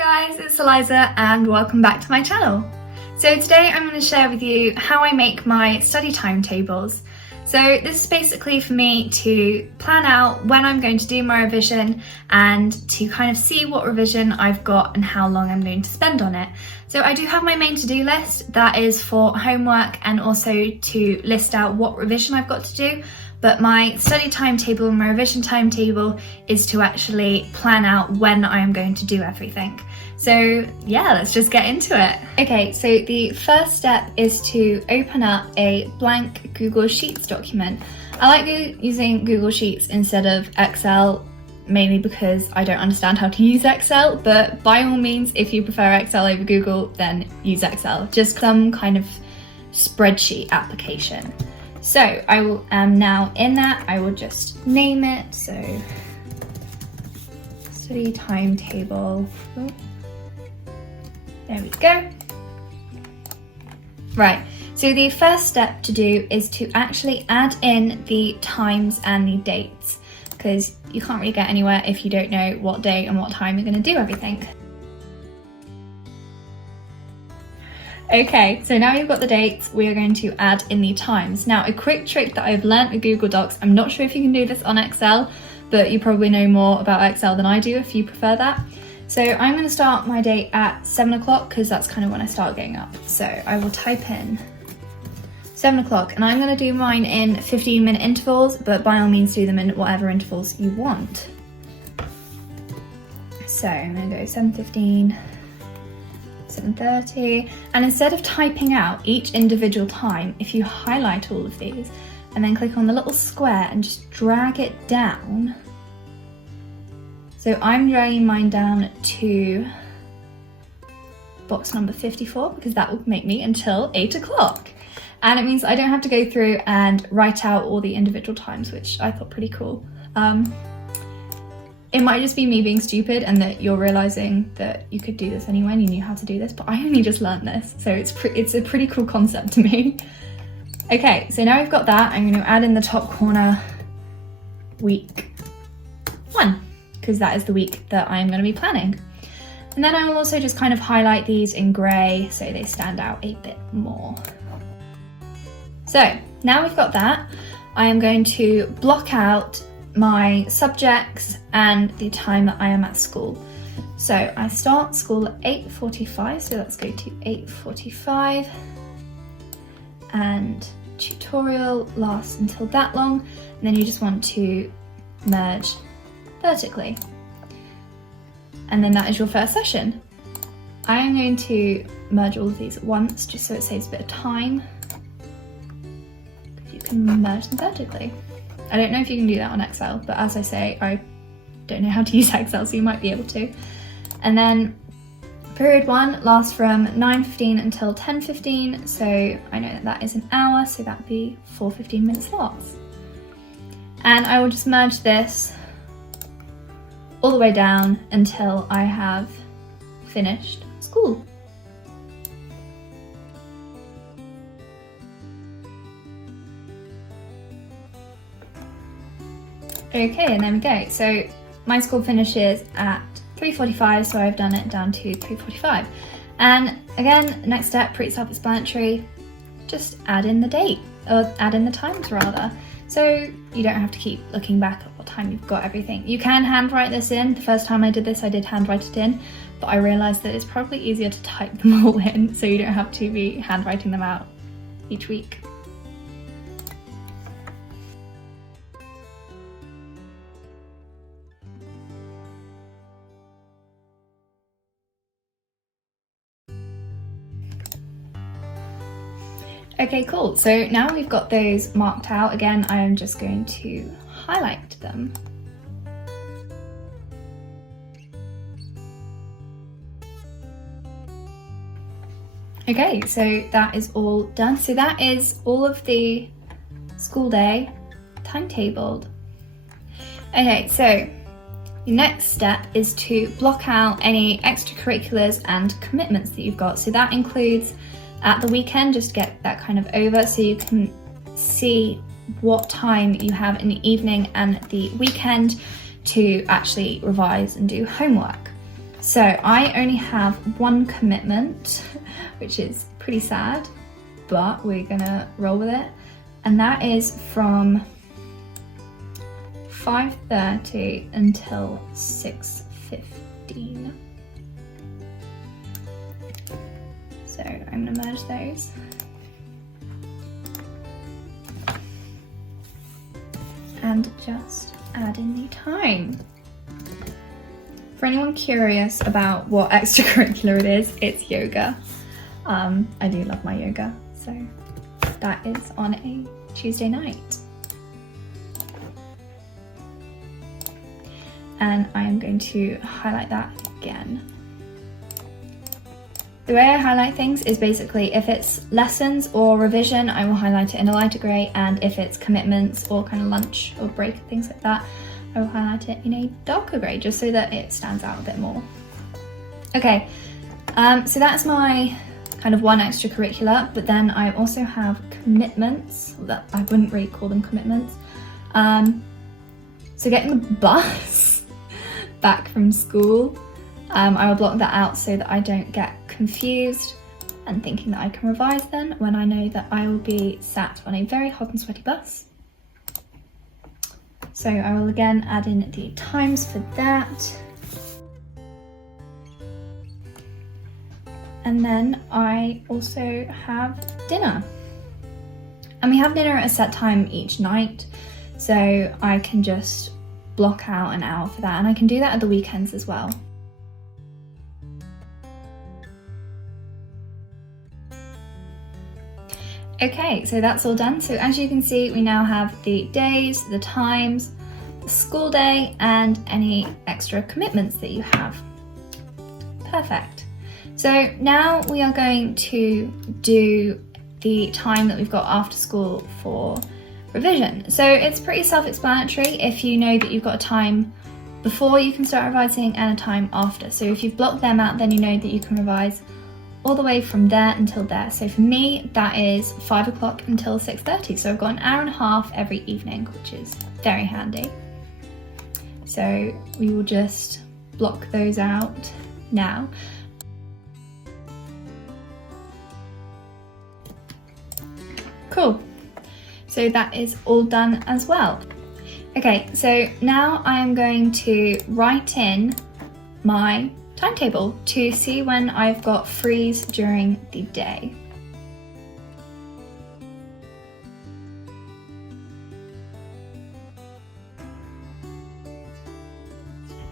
guys, it's Eliza and welcome back to my channel. So today I'm going to share with you how I make my study timetables. So this is basically for me to plan out when I'm going to do my revision and to kind of see what revision I've got and how long I'm going to spend on it. So I do have my main to-do list that is for homework and also to list out what revision I've got to do. But my study timetable and my revision timetable is to actually plan out when I am going to do everything. So yeah, let's just get into it. Okay, so the first step is to open up a blank Google Sheets document. I like using Google Sheets instead of Excel, mainly because I don't understand how to use Excel, but by all means, if you prefer Excel over Google, then use Excel. Just some kind of spreadsheet application. So I am now in that. I will just name it. So study timetable. Oh, there we go. Right. So the first step to do is to actually add in the times and the dates, because you can't really get anywhere if you don't know what day and what time you're going to do everything. Okay, so now you've got the dates, we are going to add in the times. Now, a quick trick that I've learnt with Google Docs, I'm not sure if you can do this on Excel, but you probably know more about Excel than I do if you prefer that. So I'm going to start my day at 7 o'clock because that's kind of when I start getting up. So I will type in 7 o'clock and I'm going to do mine in 15-minute intervals, but by all means do them in whatever intervals you want. So I'm going to go 7:15. 7:30, and instead of typing out each individual time, if you highlight all of these and then click on the little square and just drag it down. So I'm dragging mine down to box number 54 because that will make me until 8 o'clock. And it means I don't have to go through and write out all the individual times, which I thought pretty cool. It might just be me being stupid and that you're realizing that you could do this anyway and you knew how to do this, but I only just learned this, so it's a pretty cool concept to me. Okay, so now we've got that, I'm going to add in the top corner week 1, because that is the week that I'm going to be planning. And then I will also just kind of highlight these in grey so they stand out a bit more. So now we've got that, I am going to block out my subjects and the time that I am at school. So I start school at 8:45, so let's go to 8:45, and tutorial lasts until that long, and then you just want to merge vertically, and then that is your first session. I am going to merge all of these at once just so it saves a bit of time, because you can merge them vertically. I don't know if you can do that on Excel, but as I say, I don't know how to use Excel, so you might be able to. And then period 1 lasts from 9:15 until 10:15, so I know that that is an hour, so that would be 4 15-minute slots. And I will just merge this all the way down until I have finished school. Okay, and there we go. So my school finishes at 3:45, so I've done it down to 3:45. And again, next step, pretty self-explanatory, just add in the date, or add in the times rather. So you don't have to keep looking back at what time you've got everything. You can handwrite this in. The first time I did this, I did handwrite it in, but I realised that it's probably easier to type them all in, so you don't have to be handwriting them out each week. Okay, cool. So now we've got those marked out. Again, I am just going to highlight them. Okay, so that is all done. So that is all of the school day timetabled. Okay, so the next step is to block out any extracurriculars and commitments that you've got. So that includes at the weekend, just get that kind of over so you can see what time you have in the evening and the weekend to actually revise and do homework. So I only have one commitment, which is pretty sad, but we're gonna roll with it. And that is from 5:30 until 6:15. So I'm gonna merge those. And just add in the time. For anyone curious about what extracurricular it is, it's yoga. I do love my yoga, so that is on a Tuesday night. And I am going to highlight that again. The way I highlight things is basically if it's lessons or revision, I will highlight it in a lighter grey, and if it's commitments or kind of lunch or break, things like that, I will highlight it in a darker grey just so that it stands out a bit more. Okay, so that's my kind of one extracurricular, but then I also have commitments that I wouldn't really call them commitments. So getting the bus back from school, I will block that out so that I don't get confused and thinking that I can revise then when I know that I will be sat on a very hot and sweaty bus. So I will again add in the times for that. And then I also have dinner. And we have dinner at a set time each night, so I can just block out an hour for that, and I can do that at the weekends as well. Okay, so that's all done. So as you can see, we now have the days, the times, the school day, and any extra commitments that you have. Perfect. So now we are going to do the time that we've got after school for revision. So it's pretty self-explanatory if you know that you've got a time before you can start revising and a time after. So if you've blocked them out, then you know that you can revise all the way from there until there. So for me, that is 5 o'clock until 6:30. So I've got an hour and a half every evening, which is very handy. So we will just block those out now. Cool. So that is all done as well. Okay, so now I'm going to write in my timetable to see when I've got frees during the day.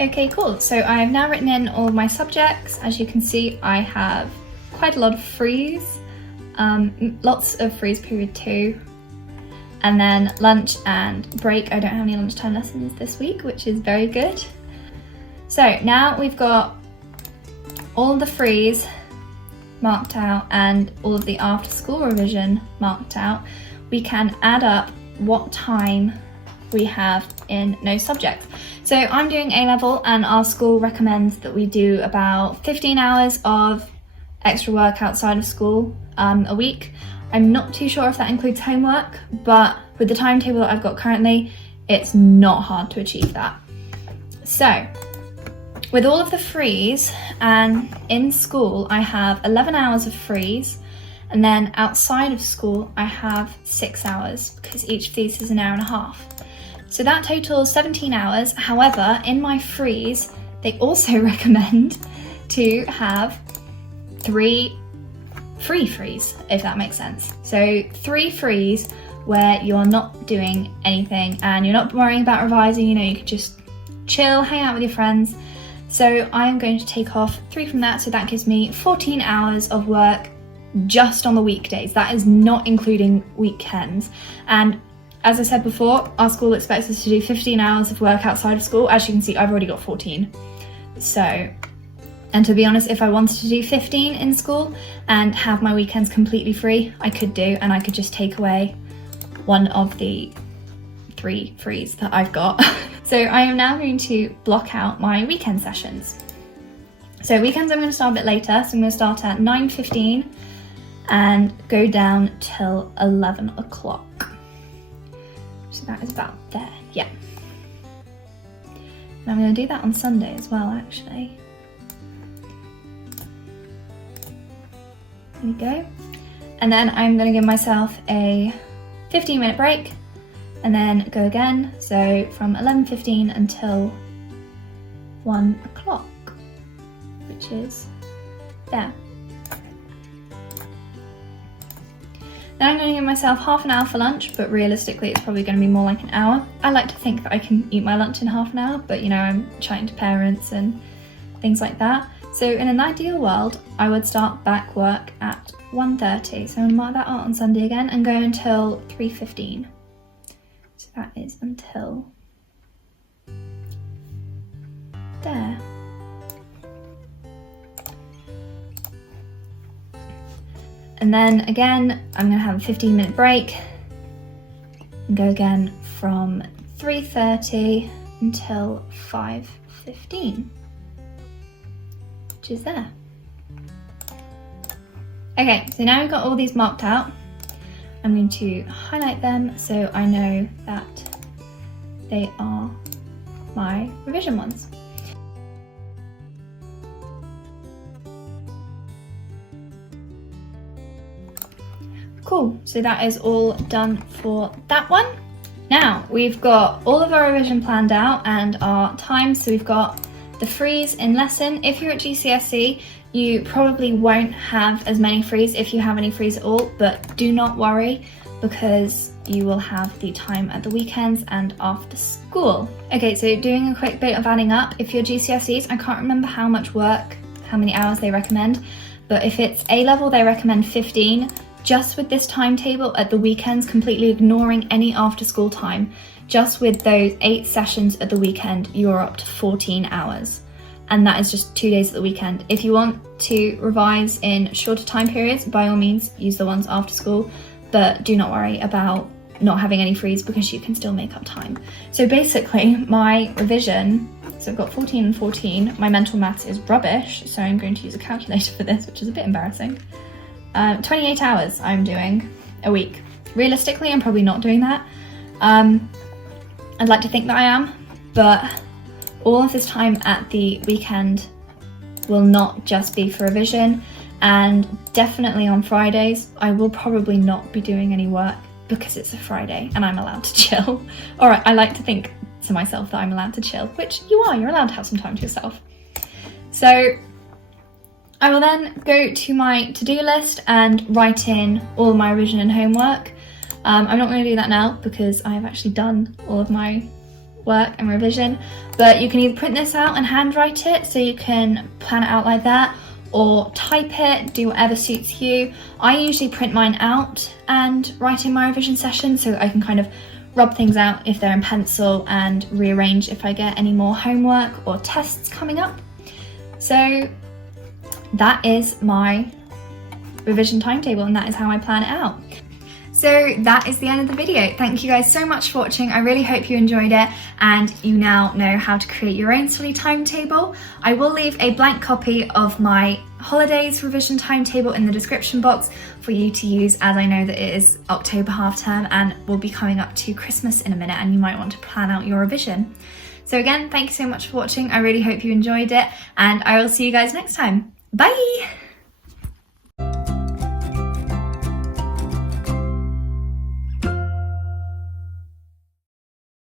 Okay, cool. So I've now written in all of my subjects. As you can see, I have quite a lot of frees, lots of frees period 2. And then lunch and break. I don't have any lunchtime lessons this week, which is very good. So now we've got all the frees marked out and all of the after school revision marked out. We can add up what time we have in no subjects. So I'm doing A-level, and our school recommends that we do about 15 hours of extra work outside of school a week. I'm not too sure if that includes homework, but with the timetable that I've got currently, it's not hard to achieve that. So with all of the frees, and in school I have 11 hours of frees, and then outside of school I have 6 hours because each of these is an hour and a half. So that totals 17 hours. However, in my frees, they also recommend to have 3 free frees, if that makes sense. So 3 frees where you're not doing anything and you're not worrying about revising, you know, you could just chill, hang out with your friends. So I am going to take off 3 from that, so that gives me 14 hours of work just on the weekdays. That is not including weekends. And as I said before, our school expects us to do 15 hours of work outside of school. As you can see, I've already got 14. So, and to be honest, if I wanted to do 15 in school and have my weekends completely free, I could do, and I could just take away one of the 3 frees that I've got. So I am now going to block out my weekend sessions. So weekends I'm going to start a bit later, so I'm going to start at 9:15 and go down till 11 o'clock. So that is about there, yeah. And I'm going to do that on Sunday as well, actually. we go. And then I'm going to give myself a 15-minute break and then go again. So from 11:15 until 1 o'clock, which is there. Then I'm going to give myself half an hour for lunch, but realistically it's probably going to be more like an hour. I like to think that I can eat my lunch in half an hour, but you know, I'm chatting to parents and things like that. So in an ideal world, I would start back work at 1:30. So I'm going to mark that out on Sunday again and go until 3:15. So that is until there. And then again, I'm going to have a 15-minute break and go again from 3:30 until 5:15, which is there. Okay, so now we've got all these marked out. I'm going to highlight them so I know that they are my revision ones. Cool, so that is all done for that one. Now we've got all of our revision planned out and our times. So we've got the frees in lesson. If you're at GCSE, you probably won't have as many frees if you have any frees at all, but do not worry because you will have the time at the weekends and after school. Okay, so doing a quick bit of adding up, if you're GCSEs, I can't remember how many hours they recommend, but if it's A-level, they recommend 15. Just with this timetable at the weekends, completely ignoring any after school time, just with those 8 sessions at the weekend, you're up to 14 hours. And that is just 2 days at the weekend. If you want to revise in shorter time periods, by all means, use the ones after school, but do not worry about not having any frees because you can still make up time. So basically, my revision, so I've got 14 and 14. My mental maths is rubbish, so I'm going to use a calculator for this, which is a bit embarrassing. 28 hours I'm doing a week. Realistically, I'm probably not doing that. I'd like to think that I am, but all of this time at the weekend will not just be for revision, and definitely on Fridays, I will probably not be doing any work because it's a Friday and I'm allowed to chill. All right, I like to think to myself that I'm allowed to chill, which you are, you're allowed to have some time to yourself. So I will then go to my to-do list and write in all my revision and homework. I'm not going to do that now because I have actually done all of my work and revision, but you can either print this out and handwrite it so you can plan it out like that, or type it, do whatever suits you. I usually print mine out and write in my revision session so that I can kind of rub things out if they're in pencil and rearrange if I get any more homework or tests coming up. So that is my revision timetable and that is how I plan it out. So that is the end of the video. Thank you guys so much for watching. I really hope you enjoyed it and you now know how to create your own study timetable. I will leave a blank copy of my holidays revision timetable in the description box for you to use, as I know that it is October half term and we'll be coming up to Christmas in a minute and you might want to plan out your revision. So again, thank you so much for watching. I really hope you enjoyed it and I will see you guys next time. Bye!